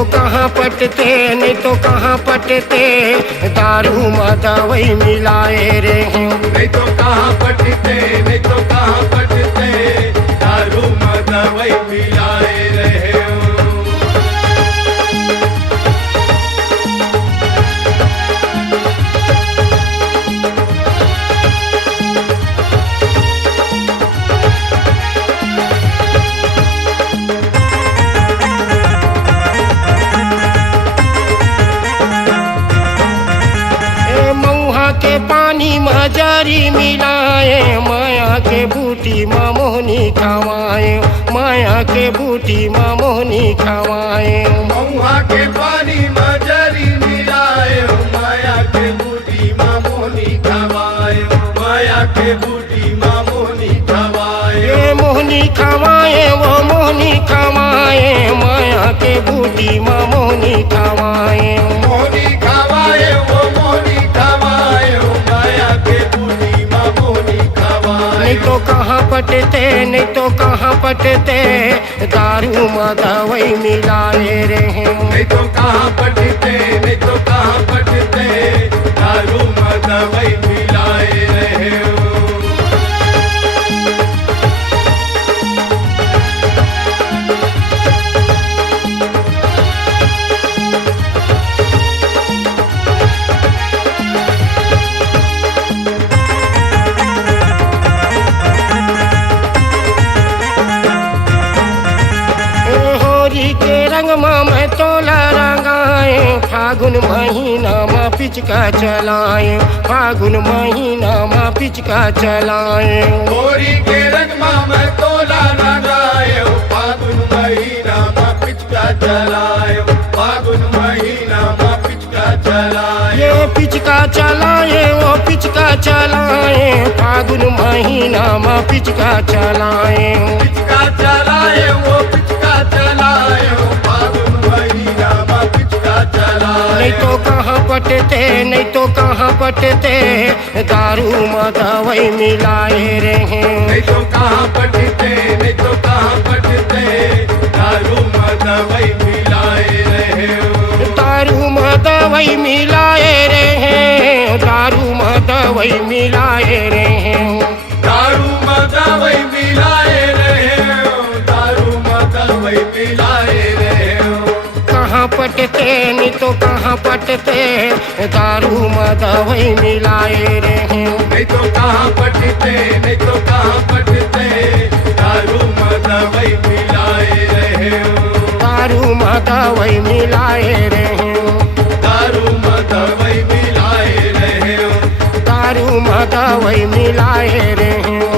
तो कहाँ पटते, नहीं तो कहाँ पटते, दारू में दवाई मिलाए रे हैं। नहीं तो कहाँ पटते, नहीं तो कहाँ पटते, दारू में दवाई मिलाए रहे हो। के पानी में जरी मिलाए, माया के बूटी में मोहनी खवाए, माया के बूटी में मोहनी खवाए। महुआ के पानी में जरी मिलाए, माया के बूटी में मोहनी खवाए, माया के बूटी में मोहनी खवाए। ये मोहनी खवाए, वो मोहनी खवाए, माया के बूटी में मोहनी खवाए। मोहनी खवाए, वो मोहनी खवाए, माया के बूटी में मोहनी खवाए। नहीं तो कहाँ पटते, नहीं तो कहाँ पटते, दारू में दवाई मिलाए रे हैं। नहीं तो कहाँ पटते, नहीं तो कहाँ पटते, दारू में दवाई मिलाए रहे हो। के रंग में मैं तोला रंगाए, फागुन महीना में पिचका चलाए, फागुन महीना में पिचका चलाए। गोरी के रंग में मैं तोला रंगाए, फागुन महीना में पिचका चलाए, फागुन महीना में पिचका चलाए। ये पिचका चलाए, वो पिचका चलाए, फागुन महीना में पिचका चलाए। पिचका चलाए, वो पिचका चलाए, फागुन महीना में पिचका चलाए। नहीं तो कहाँ पटते, नहीं तो कहाँ पटते, दारू में दवाई मिलाए रे हैं। नहीं तो कहाँ पटते, नहीं तो कहाँ पटते, दारू में दवाई मिलाए रहे हो। दारू में दवाई मिलाए रे हैं, दारू में दवाई मिलाए रे हैं। दारू में दवाई मिलाए रहे हो, दारू में दवाई मिलाए रहे हो। कहाँ पटते, नहीं तो कहाँ पटते, दारू में दवाई मिलाए रे हैं। नहीं तो कहाँ पटते, नहीं तो कहाँ पटते, दारू में दवाई मिलाए रहे हो। दारू में दवाई मिलाए रे हैं। दारू में दवाई मिलाए रहे हो। दारू में दवाई मिलाए रे हैं।